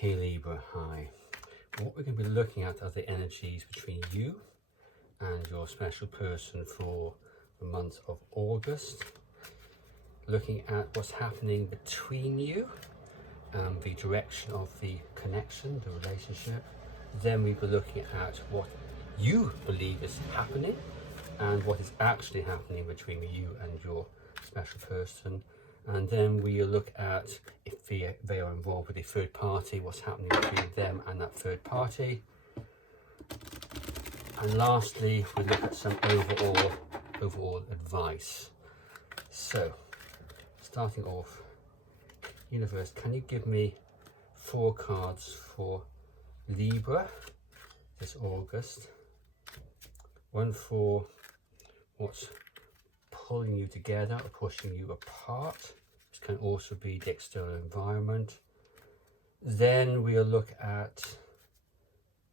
Hey Libra, hi. What we're going to be looking at are the energies between you and your special person for the month of August. Looking at what's happening between you, the direction of the connection, the relationship. Then we'll be looking at what you believe is happening and what is actually happening between you and your special person. And then we'll look at if they are involved with a third party, what's happening between them and that third party. And lastly, we'll look at some overall advice. So, starting off, universe, can you give me 4 cards for Libra this August? One for what's pulling you together or pushing you apart. This can also be the external environment. Then we'll look at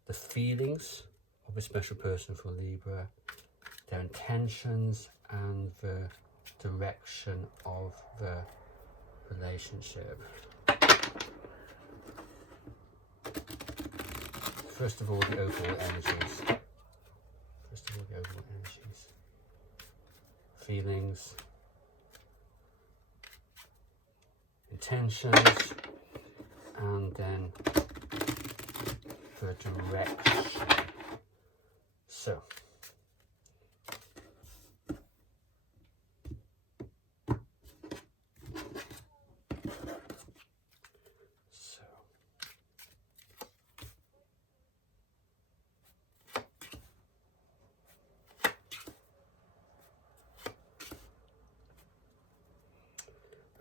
the feelings of a special person for Libra, their intentions and the direction of the relationship. First of all, the overall energies. Feelings, intentions, and then the direction. So,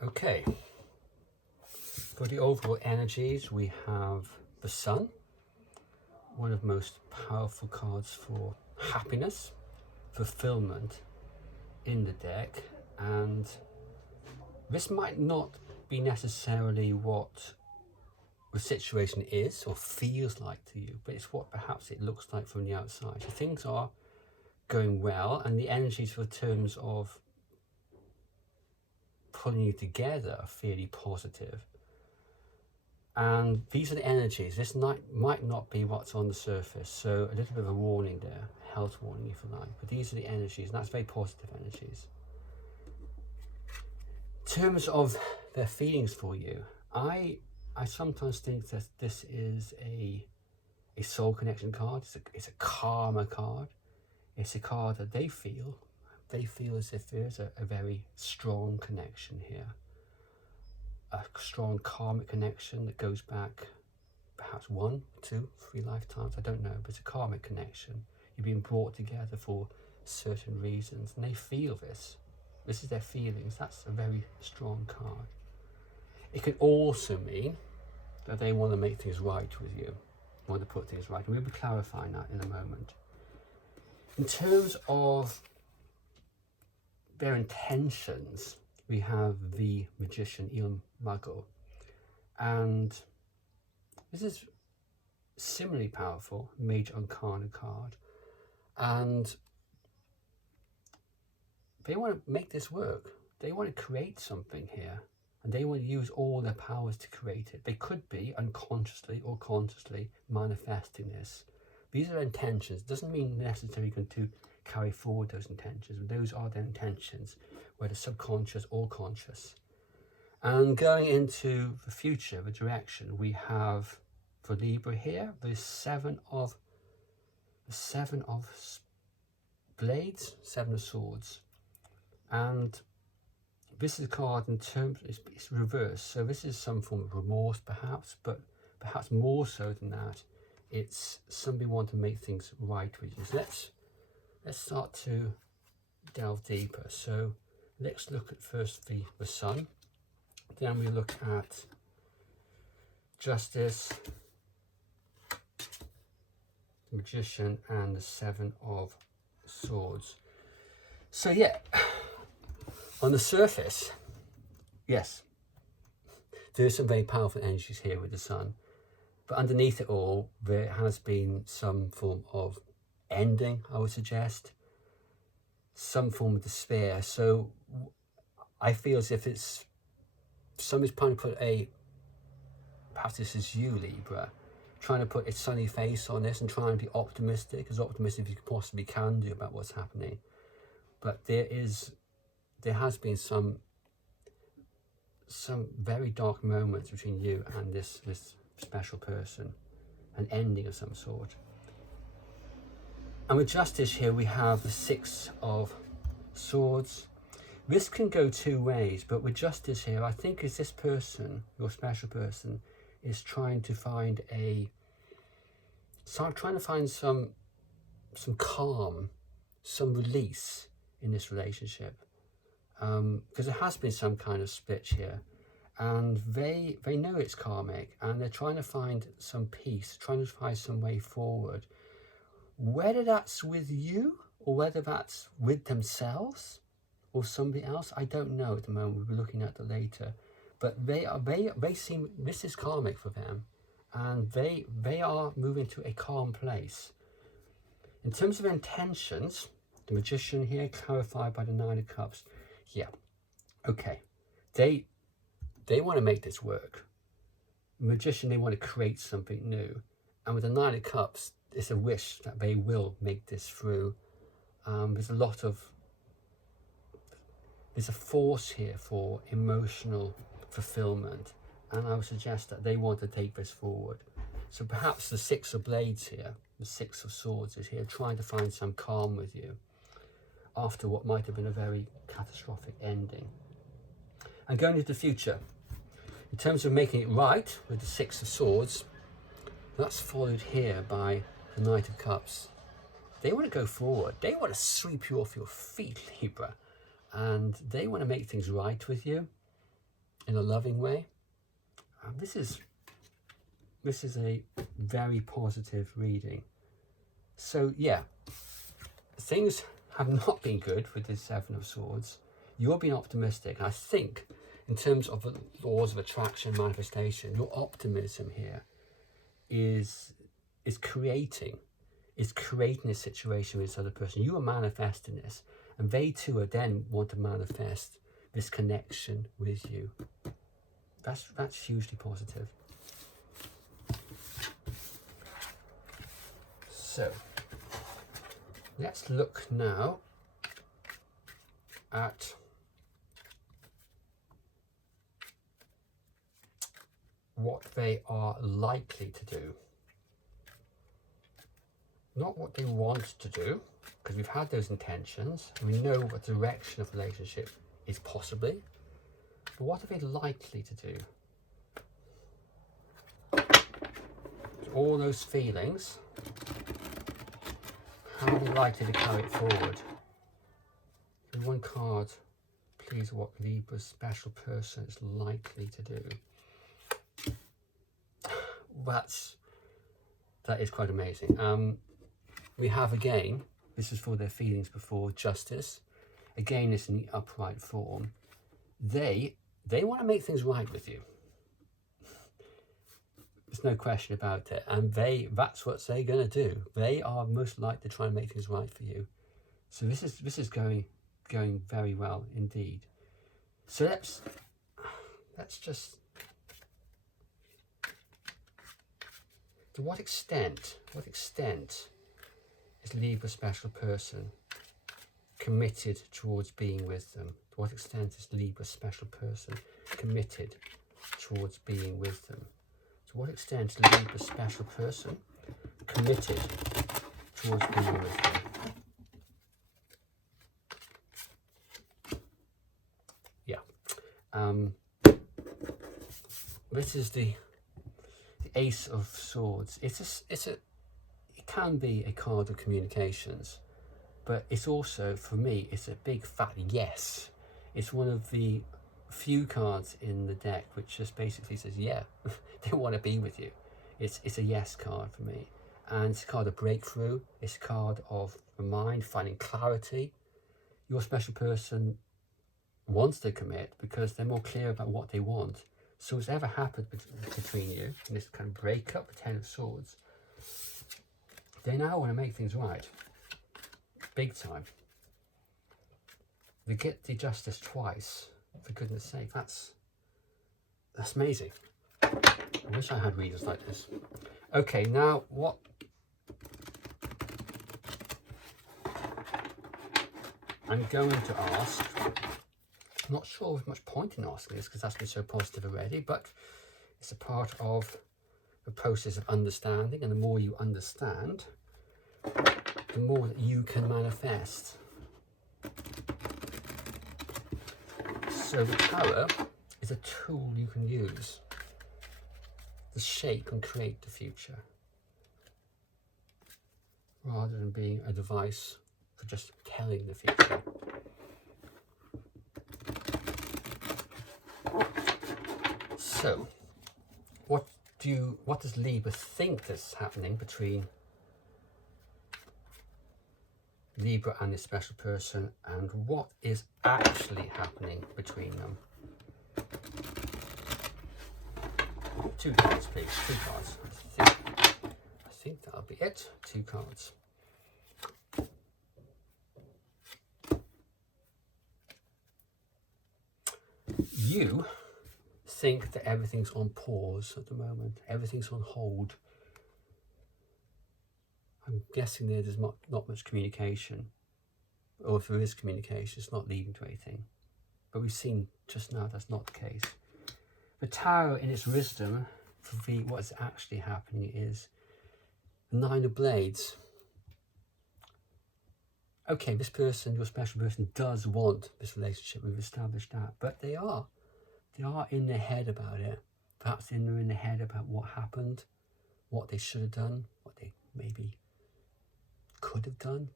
okay, for the overall energies, we have the Sun, one of the most powerful cards for happiness, fulfillment in the deck. And this might not be necessarily what the situation is or feels like to you, but it's what perhaps it looks like from the outside. So things are going well, and the energies for terms of pulling you together are fairly positive. And these are the energies. This might not be what's on the surface, so a little bit of a warning there, health warning if you like, but these are the energies, and that's very positive energies. In terms of their feelings for you, I sometimes think that this is a soul connection card. It's a karma card. It's a card that they feel as if there's a very strong connection here, a strong karmic connection that goes back perhaps 1, 2, 3 lifetimes, I don't know, but it's a karmic connection. You've been brought together for certain reasons, and they feel this. This is their feelings. That's a very strong card. It could also mean that they want to make things right with you, want to put things right, and we'll be clarifying that in a moment. In terms of their intentions, we have the Magician, Il Mago, and this is similarly powerful, Major Arcana card, and they want to make this work. They want to create something here, and they want to use all their powers to create it. They could be unconsciously or consciously manifesting this. These are their intentions. It doesn't mean necessarily going to carry forward those intentions, but those are their intentions, whether subconscious or conscious. And going into the future, the direction, we have for Libra here the seven of blades, 7 of swords, and this is a card in terms, it's reversed, so this is some form of remorse perhaps, but perhaps more so than that, it's somebody want to make things right with you. So let's start to delve deeper. So let's look at first the Sun, then we look at Justice, the Magician, and the 7 of Swords. So yeah, on the surface, yes, there's some very powerful energies here with the Sun, but underneath it all, there has been some form of ending, I would suggest, some form of despair. So I feel as if it's somebody's trying to put a perhaps this is you, Libra, trying to put a sunny face on this and trying to be optimistic, as optimistic as you possibly can do about what's happening. But there has been some very dark moments between you and this special person, an ending of some sort. And with Justice here, we have the Six of Swords. This can go two ways, but with Justice here, I think is this person, your special person, is trying to find some calm, some release in this relationship. Because there has been some kind of split here, and they know it's karmic, and they're trying to find some peace, trying to find some way forward. Whether that's with you or whether that's with themselves or somebody else, I don't know at the moment. We'll be looking at that later. But they seem, this is karmic for them, and they are moving to a calm place. In terms of intentions, the Magician here clarified by the Nine of Cups. Yeah, okay. They want to make this work. Magician, they want to create something new. And with the Nine of Cups, it's a wish that they will make this through. There's a force here for emotional fulfillment, and I would suggest that they want to take this forward. So perhaps the Six of Blades here, the Six of Swords is here, trying to find some calm with you after what might have been a very catastrophic ending. And going into the future, in terms of making it right with the Six of Swords, that's followed here by the Knight of Cups. They want to go forward. They want to sweep you off your feet, Libra. And they want to make things right with you in a loving way. This is a very positive reading. So yeah, things have not been good with this Seven of Swords. You're being optimistic. I think in terms of the laws of attraction, manifestation, your optimism here is creating a situation with this other person. You are manifesting this, and they too are then want to manifest this connection with you. That's hugely positive. So let's look now at what they are likely to do. Not what they want to do, because we've had those intentions and we know what direction of relationship is possibly, but what are they likely to do? All those feelings, how are they likely to carry it forward? And one card, please, what Libra's special person is likely to do. That is quite amazing. We have again, this is for their feelings before, Justice. Again, it's in the upright form. They want to make things right with you. There's no question about it. And that's what they're going to do. They are most likely to try and make things right for you. So this is going very well indeed. So let's just, to what extent is Libra's special person committed towards being with them? To what extent is Libra's special person committed towards being with them? To what extent is Libra's special person committed towards being with them? Yeah. This is the Ace of Swords. It can be a card of communications, but it's also, for me, it's a big fat yes. It's one of the few cards in the deck which just basically says, yeah, they want to be with you. It's a yes card for me. And it's a card of breakthrough. It's a card of the mind, finding clarity. Your special person wants to commit because they're more clear about what they want. So what's ever happened between you, and this kind of breakup, the Ten of Swords, they now want to make things right. Big time. They get the Justice twice, for goodness sake. That's amazing. I wish I had readers like this. Okay, now what I'm going to ask, I'm not sure there's much point in asking this because that's been so positive already, but it's a part of the process of understanding, and the more you understand, the more that you can manifest. So the tarot is a tool you can use to shape and create the future, rather than being a device for just telling the future. So, what does Libra think is happening between Libra and this special person, and what is actually happening between them? 2 cards, please. 2 cards. I think that'll be it. 2 cards. You think that everything's on pause at the moment. Everything's on hold. I'm guessing there's not much communication. Or if there is communication, it's not leading to anything. But we've seen just now that's not the case. The tarot, in its wisdom, for what is actually happening is the 9 of Blades. Okay, this person, your special person, does want this relationship. We've established that. But they are in their head about it. Perhaps they're in their head about what happened, what they should have done, what they maybe could have done.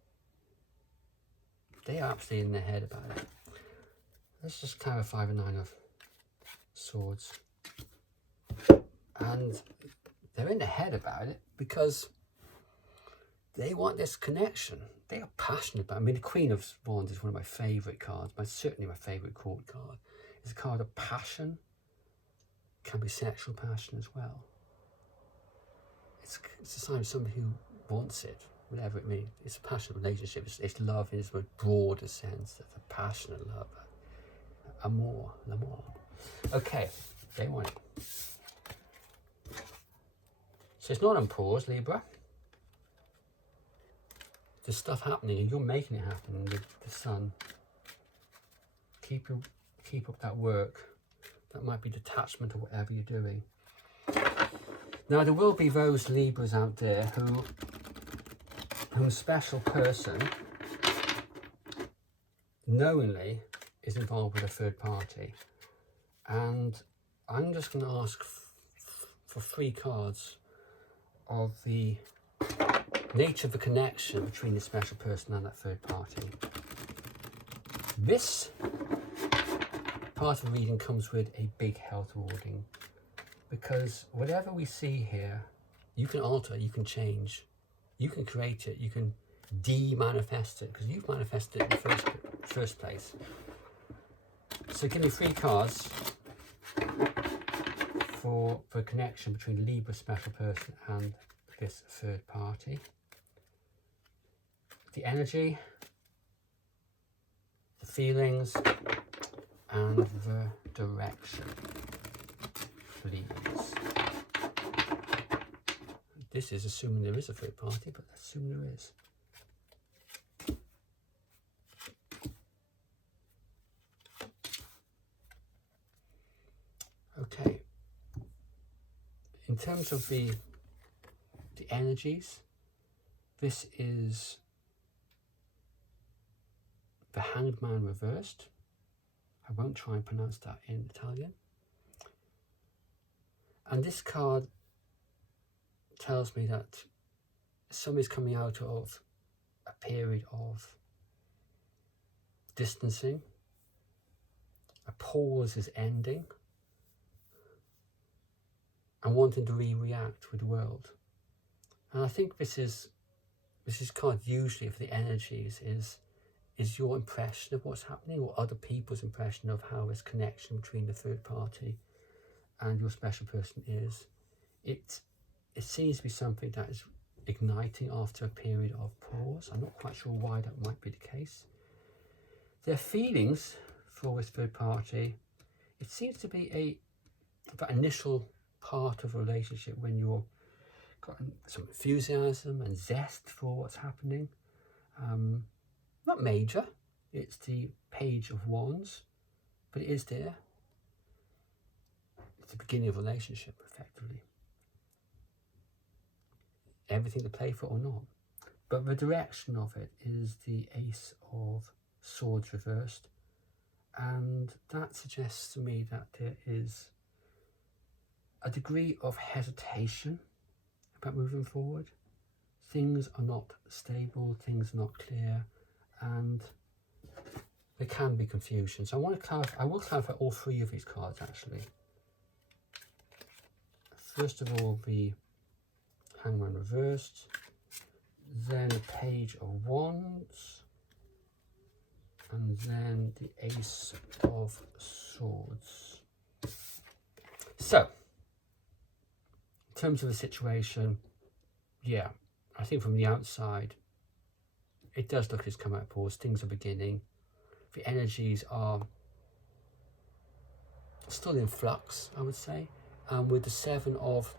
They are absolutely in their head about it. Let's just clarify the 9 of Swords. And they're in their head about it because they want this connection. They are passionate about it. I mean, the Queen of Wands is one of my favourite cards, certainly my favourite court card. It's a card of passion. It can be sexual passion as well. It's a sign of somebody who wants it, whatever it means. It's a passionate relationship. It's love in its broader sense. It's a passionate love. Amour, l'amour. Okay, they want it. So it's not on pause, Libra. There's stuff happening and you're making it happen with the Sun. Keep up that work. That might be detachment or whatever you're doing. Now there will be those Libras out there whose special person knowingly is involved with a third party. And I'm just going to ask for 3 cards of the nature of the connection between the special person and that third party. This part of the reading comes with a big health warning, because whatever we see here, you can alter, you can change, you can create it, you can de-manifest it, because you've manifested it in the first place. So give me 3 cards for a connection between Libra special person and this third party. The energy, the feelings, and the direction. Please. This is assuming there is a third party, but assume there is. Okay. In terms of the energies, this is the Hanged Man reversed. I won't try and pronounce that in Italian. And this card tells me that somebody's coming out of a period of distancing. A pause is ending. And wanting to react with the world. And I think this is card usually for the energies is your impression of what's happening, or other people's impression of how this connection between the third party and your special person is. It seems to be something that is igniting after a period of pause. I'm not quite sure why that might be the case. Their feelings for this third party, it seems to be that initial part of a relationship when you're got some enthusiasm and zest for what's happening. Not major, it's the Page of Wands, but it is there. It's the beginning of a relationship, effectively. Everything to play for or not. But the direction of it is the Ace of Swords reversed. And that suggests to me that there is a degree of hesitation about moving forward. Things are not stable, things are not clear, and there can be confusion. So I will clarify all three of these cards actually. First of all, the Hangman reversed, then the Page of Wands, and then the Ace of Swords. So, in terms of the situation, yeah, I think from the outside, it does look as come out pause. Things are beginning. The energies are still in flux, I would say. And with the Seven of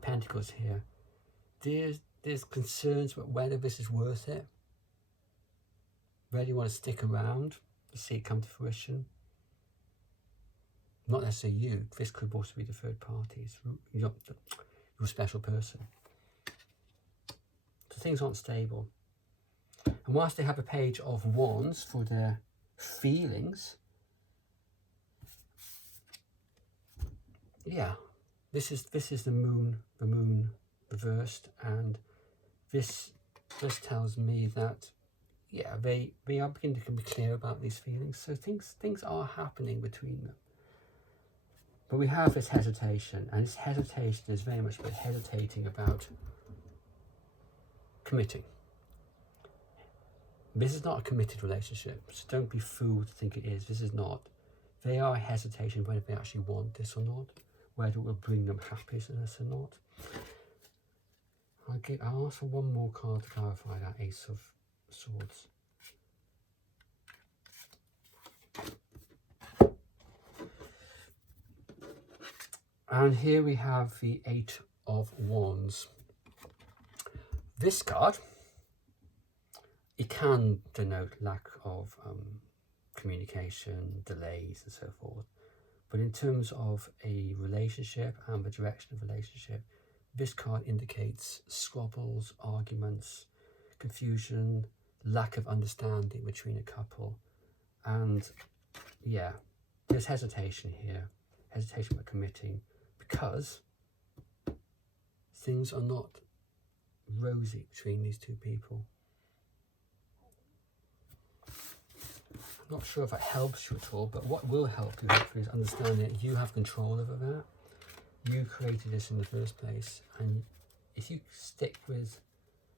Pentacles here, there's concerns about whether this is worth it. Whether you want to stick around to see it come to fruition. Not necessarily you. This could also be the third parties. Your special person. So things aren't stable. And whilst they have a Page of Wands for their feelings, yeah, this is the moon reversed, and this tells me that yeah, they are beginning to be clear about these feelings. So things are happening between them. But we have this hesitation, and this hesitation is very much about hesitating about committing. This is not a committed relationship, so don't be fooled to think it is. This is not. They are hesitating whether they actually want this or not, whether it will bring them happiness or not. I'll ask for one more card to clarify that Ace of Swords. And here we have the Eight of Wands. This card, it can denote lack of communication, delays and so forth. But in terms of a relationship and the direction of a relationship, this card indicates squabbles, arguments, confusion, lack of understanding between a couple. And yeah, there's hesitation here, hesitation about committing, because things are not rosy between these two people. I'm not sure if that helps you at all, but what will help you hopefully is understanding that you have control over that. You created this in the first place, and if you stick with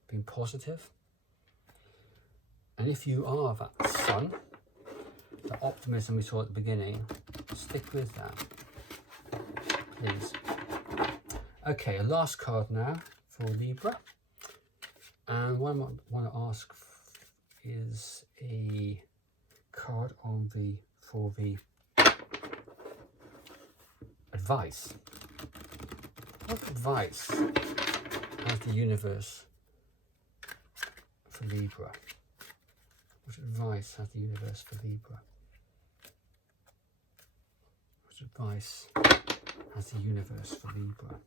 being positive, and if you are that sun, the optimism we saw at the beginning, stick with that, please. Okay, a last card now for Libra, and what I want to ask is a card for the advice. What advice has the universe for Libra? What advice has the universe for Libra? What advice has the universe for Libra?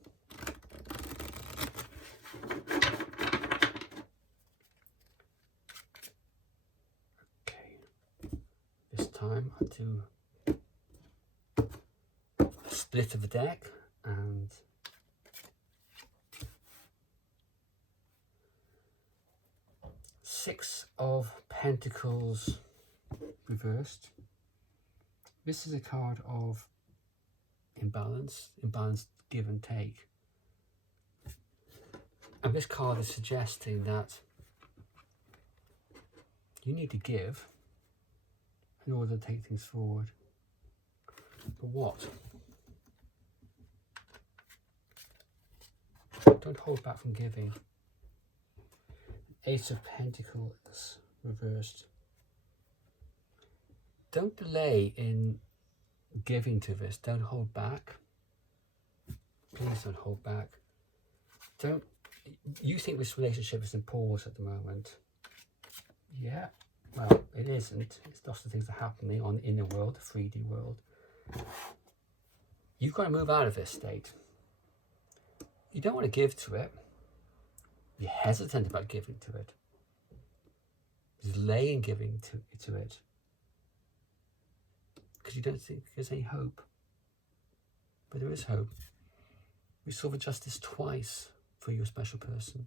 Okay, this time I do a split of the deck, and Six of Pentacles reversed. This is a card of imbalance give and take. And this card is suggesting that you need to give in order to take things forward. But what? Don't hold back from giving. Ace of Pentacles reversed. Don't delay in giving to this. Don't hold back. Please don't hold back. Don't. You think this relationship is in pause at the moment. Yeah. Well, it isn't. It's lots of things that are happening on the inner world, the 3D world. You've got to move out of this state. You don't want to give to it. You're hesitant about giving to it. You're delaying giving to it. Because you don't think there's any hope. But there is hope. We saw the justice twice for your special person.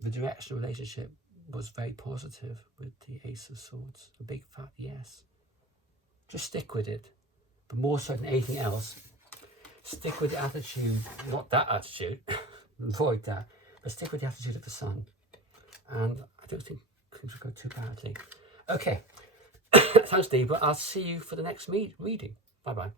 The direction of the relationship was very positive with the Ace of Swords. A big fat yes. Just stick with it. But more so than anything else, stick with the attitude, not that attitude, avoid that, but stick with the attitude of the sun. And I don't think things will go too badly. Okay, thanks Libra. I'll see you for the next reading. Bye-bye.